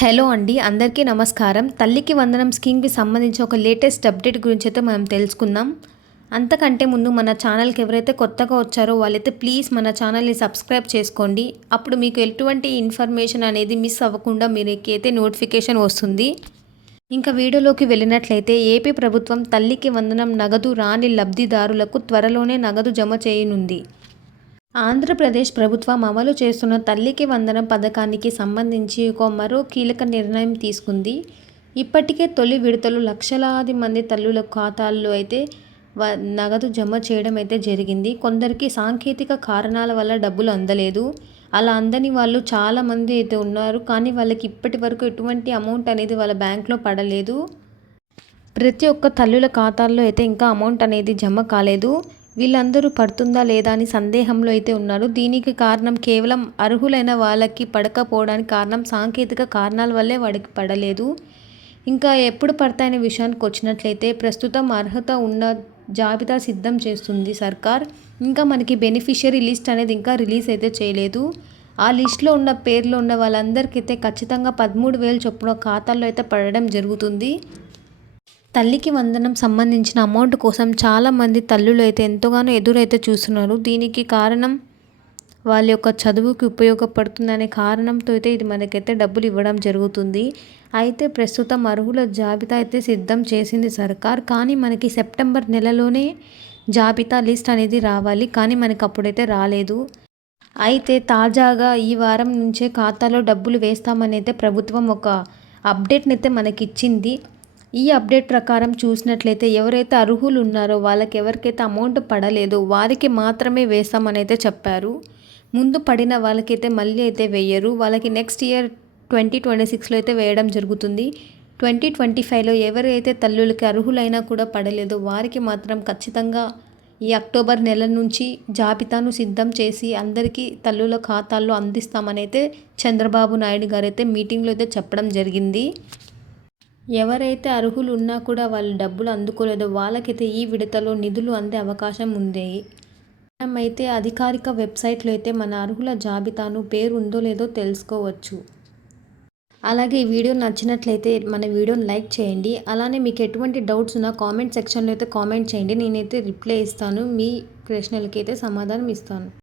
Hello అండి, అందరికీ నమస్కారం. తల్లికి వందనం స్కీమ్‌కి సంబంధించి ఒక లేటెస్ట్ అప్డేట్ గురించి అయితే మనం తెలుసుకుందాం. అంతకంటే ముందు మన ఛానల్‌కి ఎవరైతే కొత్తగా వచ్చారో వాళ్ళైతే ప్లీజ్ మన ఛానల్‌ని సబ్స్క్రైబ్ చేసుకోండి. అప్పుడు మీకు ఎటువంటి ఇన్ఫర్మేషన్ అనేది మిస్ అవ్వకుండా మీకైతే నోటిఫికేషన్ వస్తుంది. ఇంకా వీడియోలోకి వెళ్ళినట్లయితే ఏపీ ప్రభుత్వం తల్లికి వందనం నగదు రాని లబ్ధిదారులకు త్వరలోనే నగదు జమ చేయనుంది. ఆంధ్రప్రదేశ్ ప్రభుత్వం అమలు చేస్తున్న తల్లికి వందనం పథకానికి సంబంధించి మరో కీలక నిర్ణయం తీసుకుంది. ఇప్పటికే తొలి విడతలు లక్షలాది మంది తల్లుల ఖాతాల్లో అయితే నగదు జమ చేయడం అయితే జరిగింది. కొందరికి సాంకేతిక కారణాల వల్ల డబ్బులు అందలేదు. అలా అందని వాళ్ళు చాలామంది అయితే ఉన్నారు. కానీ వాళ్ళకి ఇప్పటి వరకు ఎటువంటి అమౌంట్ అనేది వాళ్ళ బ్యాంక్లో పడలేదు. ప్రతి ఒక్క తల్లుల ఖాతాల్లో అయితే ఇంకా అమౌంట్ అనేది జమ కాలేదు. వీళ్ళందరూ పడుతుందా లేదా అని సందేహంలో అయితే ఉన్నారు. దీనికి కారణం కేవలం అర్హులైన వాళ్ళకి పడకపోవడానికి కారణం సాంకేతిక కారణాల వల్లే వాడికి పడలేదు. ఇంకా ఎప్పుడు పడతాయనే విషయానికి వచ్చినట్లయితే ప్రస్తుతం అర్హత ఉన్న జాబితా సిద్ధం చేస్తుంది సర్కార్. ఇంకా మనకి బెనిఫిషియరీ లిస్ట్ అనేది ఇంకా రిలీజ్ అయితే చేయలేదు. ఆ లిస్ట్లో ఉన్న పేర్లు ఉన్న వాళ్ళందరికీ అయితే ఖచ్చితంగా 13,000 చొప్పున ఖాతాల్లో అయితే పడడం జరుగుతుంది. తల్లికి వందనం సంబంధించిన అమౌంట్ కోసం చాలామంది తల్లులు అయితే ఎంతగానో ఎదురైతే చూస్తున్నారు. దీనికి కారణం వాళ్ళ యొక్క చదువుకి ఉపయోగపడుతుందనే కారణంతో అయితే ఇది మనకైతే డబ్బులు ఇవ్వడం జరుగుతుంది. అయితే ప్రస్తుతం అర్హుల జాబితా అయితే సిద్ధం చేసింది సర్కార్. కానీ మనకి సెప్టెంబర్ నెలలోనే జాబితా లిస్ట్ అనేది రావాలి. కానీ మనకి అప్పుడైతే రాలేదు. అయితే తాజాగా ఈ వారం నుంచే ఖాతాలో డబ్బులు వేస్తామని అయితే ప్రభుత్వం ఒక అప్డేట్ని అయితే మనకిచ్చింది. ఈ అప్డేట్ ప్రకారం చూసినట్లయితే ఎవరైతే అర్హులు ఉన్నారో వాళ్ళకి ఎవరికైతే అమౌంట్ పడలేదో వారికి మాత్రమే వేస్తామని అయితే చెప్పారు. ముందు పడిన వాళ్ళకైతే మళ్ళీ అయితే వేయరు. వాళ్ళకి నెక్స్ట్ ఇయర్ 2026లో అయితే వేయడం జరుగుతుంది. 2025లో ఎవరైతే తల్లులకి అర్హులైనా కూడా పడలేదో వారికి మాత్రం ఖచ్చితంగా ఈ అక్టోబర్ నెల నుంచి జాబితాను సిద్ధం చేసి అందరికీ తల్లుల ఖాతాల్లో అందిస్తామని అయితే చంద్రబాబు నాయుడు గారు అయితే మీటింగ్లో అయితే చెప్పడం జరిగింది. ఎవరైతే అర్హులు ఉన్నా కూడా వాళ్ళు డబ్బులు అందుకోలేదో వాళ్ళకైతే ఈ విడతలో నిధులు అందే అవకాశం ఉంది. మనమైతే అధికారిక వెబ్సైట్లో అయితే మన అర్హుల జాబితాను పేరు ఉందో లేదో తెలుసుకోవచ్చు. అలాగే ఈ వీడియో నచ్చినట్లయితే మన వీడియోని లైక్ చేయండి. అలానే మీకు ఎటువంటి డౌట్స్ ఉన్నా కామెంట్ సెక్షన్లో అయితే కామెంట్ చేయండి. నేనైతే రిప్లై ఇస్తాను. మీ ప్రశ్నలకి అయితే సమాధానం ఇస్తాను.